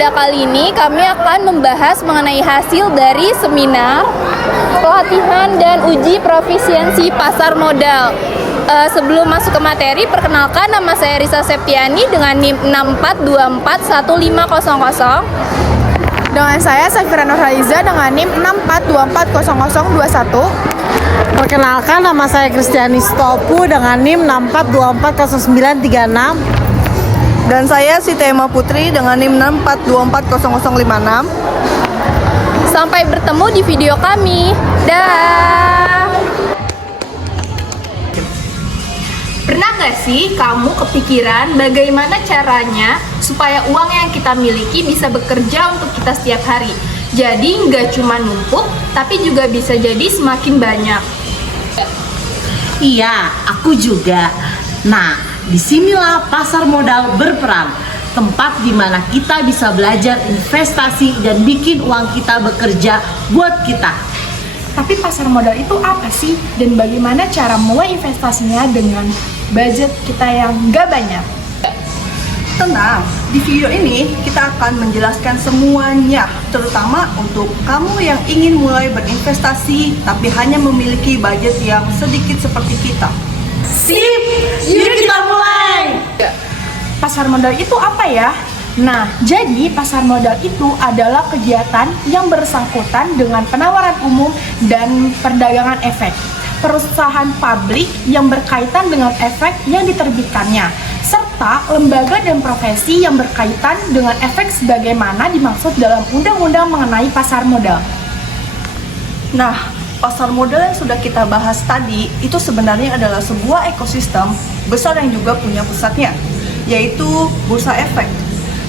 Pada kali ini kami akan membahas mengenai hasil dari seminar pelatihan dan uji profisiensi pasar modal. Sebelum masuk ke materi, perkenalkan nama saya Risa Septiani dengan NIM 64241500. Dengan saya Safira Nurhaliza dengan NIM 64240021. Perkenalkan, nama saya Kristiani Stopu dengan NIM 64240936. Dan saya Siti Emma Putri dengan NIM 64240056. Sampai bertemu di video kami. Dah. Pernah gak sih kamu kepikiran bagaimana caranya supaya uang yang kita miliki bisa bekerja untuk kita setiap hari? Jadi nggak cuma numpuk, tapi juga bisa jadi semakin banyak. Iya, aku juga. Nah, disinilah pasar modal berperan. Tempat di mana kita bisa belajar investasi dan bikin uang kita bekerja buat kita. Tapi pasar modal itu apa sih? Dan bagaimana cara mulai investasinya dengan budget kita yang gak banyak? Tenang, di video ini kita akan menjelaskan semuanya, terutama untuk kamu yang ingin mulai berinvestasi tapi hanya memiliki budget yang sedikit seperti kita. Sip, yuk kita mulai! Pasar modal itu apa ya? Nah, jadi pasar modal itu adalah kegiatan yang bersangkutan dengan penawaran umum dan perdagangan efek. Perusahaan publik yang berkaitan dengan efek yang diterbitkannya, serta lembaga dan profesi yang berkaitan dengan efek sebagaimana dimaksud dalam undang-undang mengenai pasar modal. Nah, pasar modal yang sudah kita bahas tadi itu sebenarnya adalah sebuah ekosistem besar yang juga punya pusatnya, yaitu bursa efek.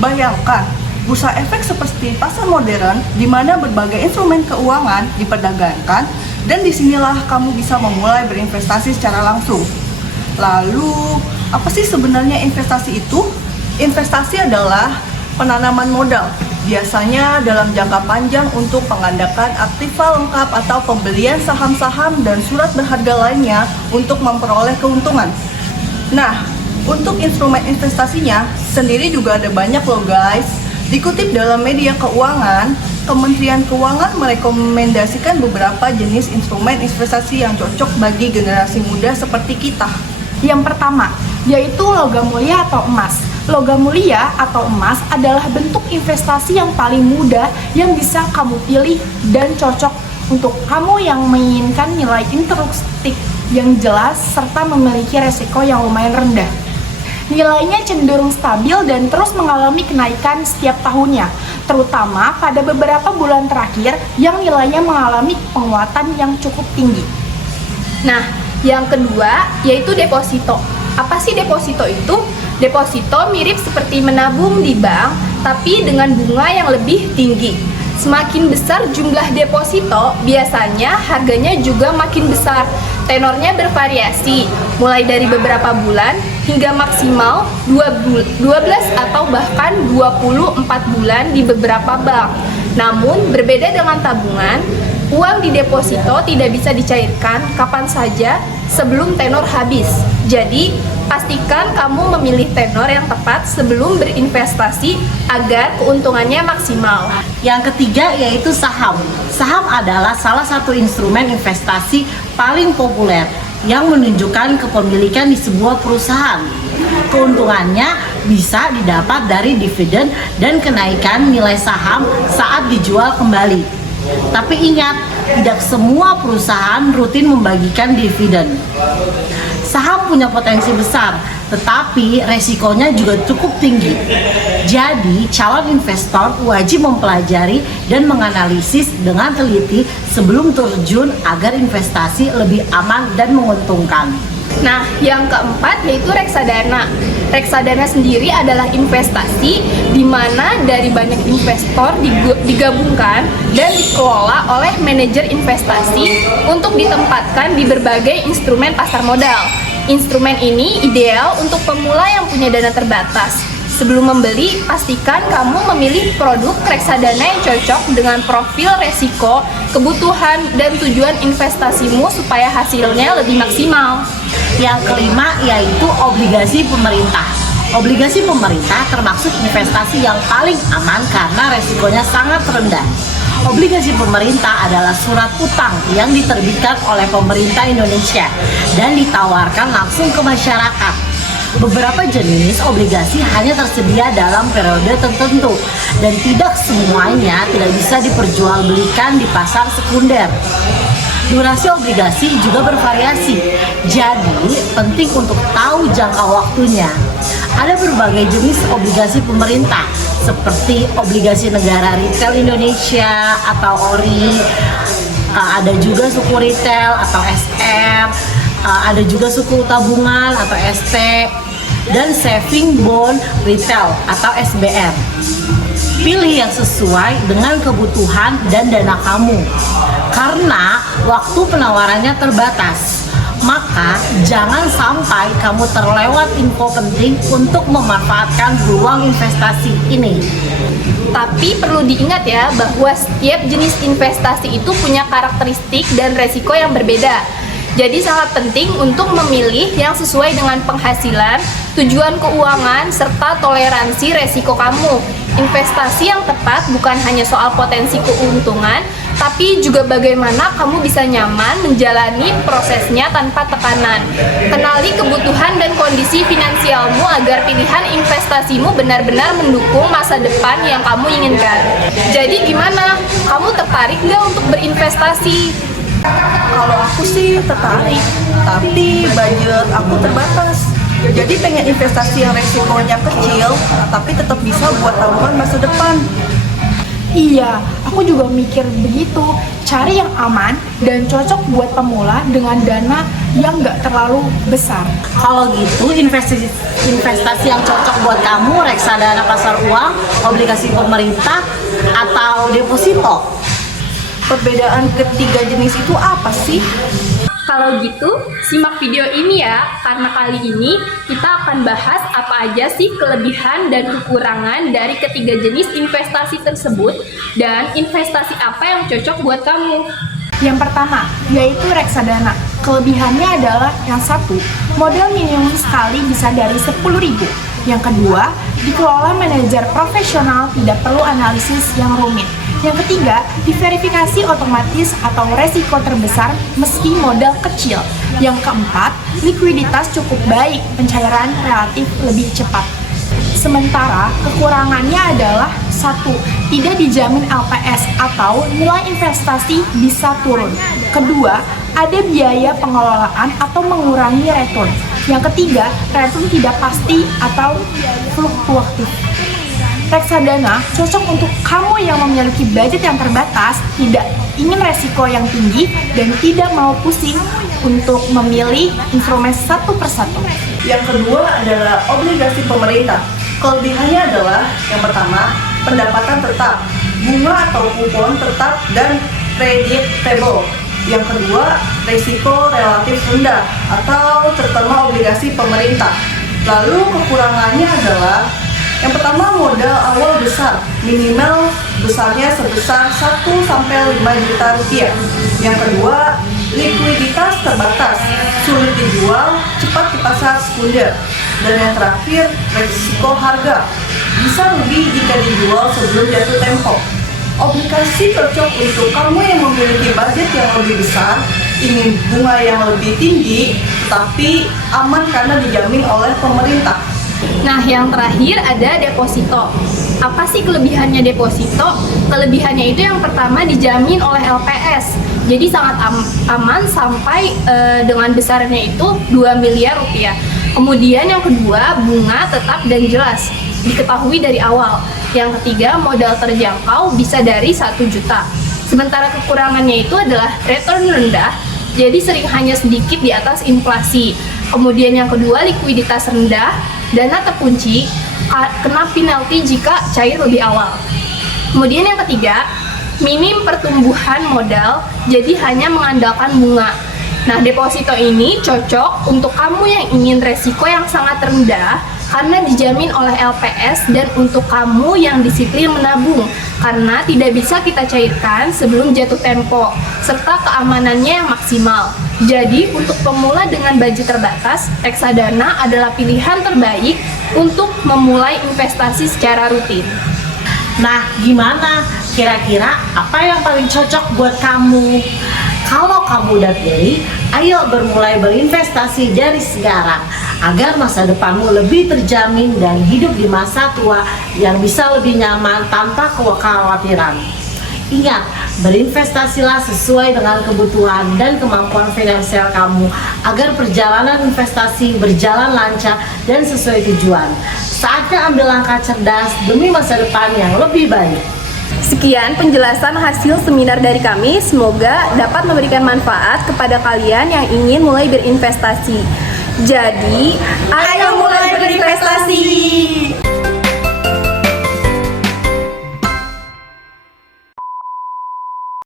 Bayangkan, bursa efek seperti pasar modern di mana berbagai instrumen keuangan diperdagangkan, dan disinilah kamu bisa memulai berinvestasi secara langsung. Lalu, apa sih sebenarnya investasi itu? Investasi adalah penanaman modal, biasanya dalam jangka panjang untuk mengandalkan aktiva lengkap atau pembelian saham-saham dan surat berharga lainnya untuk memperoleh keuntungan. Nah, untuk instrumen investasinya sendiri juga ada banyak loh guys. Dikutip dalam media keuangan, Kementerian Keuangan merekomendasikan beberapa jenis instrumen investasi yang cocok bagi generasi muda seperti kita. Yang pertama, yaitu logam mulia atau emas. Logam mulia atau emas adalah bentuk investasi yang paling mudah yang bisa kamu pilih dan cocok untuk kamu yang menginginkan nilai intrinsik yang jelas serta memiliki resiko yang lumayan rendah. Nilainya cenderung stabil dan terus mengalami kenaikan setiap tahunnya, terutama pada beberapa bulan terakhir yang nilainya mengalami penguatan yang cukup tinggi. Nah, yang kedua yaitu deposito. Apa sih deposito itu? Deposito mirip seperti menabung di bank, tapi dengan bunga yang lebih tinggi. Semakin besar jumlah deposito, biasanya harganya juga makin besar. Tenornya bervariasi, mulai dari beberapa bulan hingga maksimal 12 atau bahkan 24 bulan di beberapa bank. Namun, berbeda dengan tabungan, uang di deposito tidak bisa dicairkan kapan saja sebelum tenor habis. Jadi, pastikan kamu memilih tenor yang tepat sebelum berinvestasi agar keuntungannya maksimal. Yang ketiga yaitu saham. Saham adalah salah satu instrumen investasi paling populer yang menunjukkan kepemilikan di sebuah perusahaan. Keuntungannya bisa didapat dari dividen dan kenaikan nilai saham saat dijual kembali. Tapi ingat, tidak semua perusahaan rutin membagikan dividen. Saham punya potensi besar, tetapi resikonya juga cukup tinggi. Jadi, calon investor wajib mempelajari dan menganalisis dengan teliti sebelum terjun agar investasi lebih aman dan menguntungkan. Nah, yang keempat yaitu reksadana. Reksadana sendiri adalah investasi di mana dari banyak investor digabungkan dan dikelola oleh manajer investasi untuk ditempatkan di berbagai instrumen pasar modal. Instrumen ini ideal untuk pemula yang punya dana terbatas. Sebelum membeli, pastikan kamu memilih produk reksadana yang cocok dengan profil resiko, kebutuhan, dan tujuan investasimu supaya hasilnya lebih maksimal. Yang kelima yaitu obligasi pemerintah. Obligasi pemerintah termasuk investasi yang paling aman karena resikonya sangat rendah. Obligasi pemerintah adalah surat utang yang diterbitkan oleh pemerintah Indonesia dan ditawarkan langsung ke masyarakat. Beberapa jenis obligasi hanya tersedia dalam periode tertentu dan tidak semuanya tidak bisa diperjualbelikan di pasar sekunder. Durasi obligasi juga bervariasi, jadi penting untuk tahu jangka waktunya. Ada berbagai jenis obligasi pemerintah, seperti obligasi negara retail Indonesia atau ORI, ada juga suku retail atau SR, ada juga suku tabungan atau ST, dan saving bond retail atau SBR. Pilih yang sesuai dengan kebutuhan dan dana kamu. Karena waktu penawarannya terbatas, maka jangan sampai kamu terlewat info penting untuk memanfaatkan peluang investasi ini. Tapi perlu diingat ya bahwa setiap jenis investasi itu punya karakteristik dan resiko yang berbeda. Jadi sangat penting untuk memilih yang sesuai dengan penghasilan, tujuan keuangan, serta toleransi resiko kamu. Investasi yang tepat bukan hanya soal potensi keuntungan, tapi juga bagaimana kamu bisa nyaman menjalani prosesnya tanpa tekanan. Kenali kebutuhan dan kondisi finansialmu agar pilihan investasimu benar-benar mendukung masa depan yang kamu inginkan. Jadi gimana? Kamu tertarik nggak untuk berinvestasi? Kalau aku sih tertarik, tapi budget aku terbatas. Jadi pengen investasi yang resikonya kecil, tapi tetap bisa buat tabungan masa depan. Iya, aku juga mikir begitu. Cari yang aman dan cocok buat pemula dengan dana yang nggak terlalu besar. Kalau gitu, investasi yang cocok buat kamu reksadana pasar uang, obligasi pemerintah, atau deposito. Perbedaan ketiga jenis itu apa sih? Kalau gitu, simak video ini ya, karena kali ini kita akan bahas apa aja sih kelebihan dan kekurangan dari ketiga jenis investasi tersebut dan investasi apa yang cocok buat kamu. Yang pertama, yaitu reksadana. Kelebihannya adalah yang satu, modal minimum sekali bisa dari 10.000. Yang kedua, dikelola manajer profesional, tidak perlu analisis yang rumit. Yang ketiga, diverifikasi otomatis atau resiko terbesar meski modal kecil. Yang keempat, likuiditas cukup baik, pencairan relatif lebih cepat. Sementara kekurangannya adalah satu, tidak dijamin LPS atau nilai investasi bisa turun. Kedua, ada biaya pengelolaan atau mengurangi return. Yang ketiga, return tidak pasti atau fluktuatif. Reksadana cocok untuk kamu yang memiliki budget yang terbatas, tidak ingin resiko yang tinggi, dan tidak mau pusing untuk memilih instrumen satu persatu. Yang kedua adalah obligasi pemerintah. Kelebihannya adalah yang pertama, pendapatan tetap, bunga atau kupon tetap dan predictable. Yang kedua, risiko relatif rendah atau terutama obligasi pemerintah. Lalu kekurangannya adalah yang pertama, modal awal besar, minimal besarnya sebesar 1-5 juta rupiah. Yang kedua, likuiditas terbatas, sulit dijual, cepat di pasar sekunder. Dan yang terakhir, risiko harga, bisa rugi jika dijual sebelum jatuh tempo. Obligasi cocok untuk kamu yang memiliki budget yang lebih besar, ingin bunga yang lebih tinggi, tapi aman karena dijamin oleh pemerintah. Nah, yang terakhir ada deposito. Apa sih kelebihannya deposito? Kelebihannya itu yang pertama dijamin oleh LPS. Jadi sangat aman sampai dengan besarnya itu 2 miliar rupiah. Kemudian yang kedua, bunga tetap dan jelas, diketahui dari awal. Yang ketiga, modal terjangkau bisa dari 1 juta. Sementara kekurangannya itu adalah return rendah, jadi sering hanya sedikit di atas inflasi. Kemudian yang kedua, likuiditas rendah, dana terkunci, kena penalti jika cair lebih awal. Kemudian yang ketiga, minim pertumbuhan modal, jadi hanya mengandalkan bunga. Nah, deposito ini cocok untuk kamu yang ingin resiko yang sangat rendah karena dijamin oleh LPS dan untuk kamu yang disiplin menabung karena tidak bisa kita cairkan sebelum jatuh tempo serta keamanannya yang maksimal. Jadi untuk pemula dengan budget terbatas, reksadana adalah pilihan terbaik untuk memulai investasi secara rutin. Nah, gimana? Kira-kira apa yang paling cocok buat kamu? Kalau kamu udah pilih, ayo bermulai berinvestasi dari sekarang agar masa depanmu lebih terjamin dan hidup di masa tua yang bisa lebih nyaman tanpa kekhawatiran. Ingat, berinvestasilah sesuai dengan kebutuhan dan kemampuan finansial kamu agar perjalanan investasi berjalan lancar dan sesuai tujuan. Saatnya ambil langkah cerdas demi masa depan yang lebih baik. Sekian penjelasan hasil seminar dari kami, semoga dapat memberikan manfaat kepada kalian yang ingin mulai berinvestasi. Jadi, ayo mulai berinvestasi!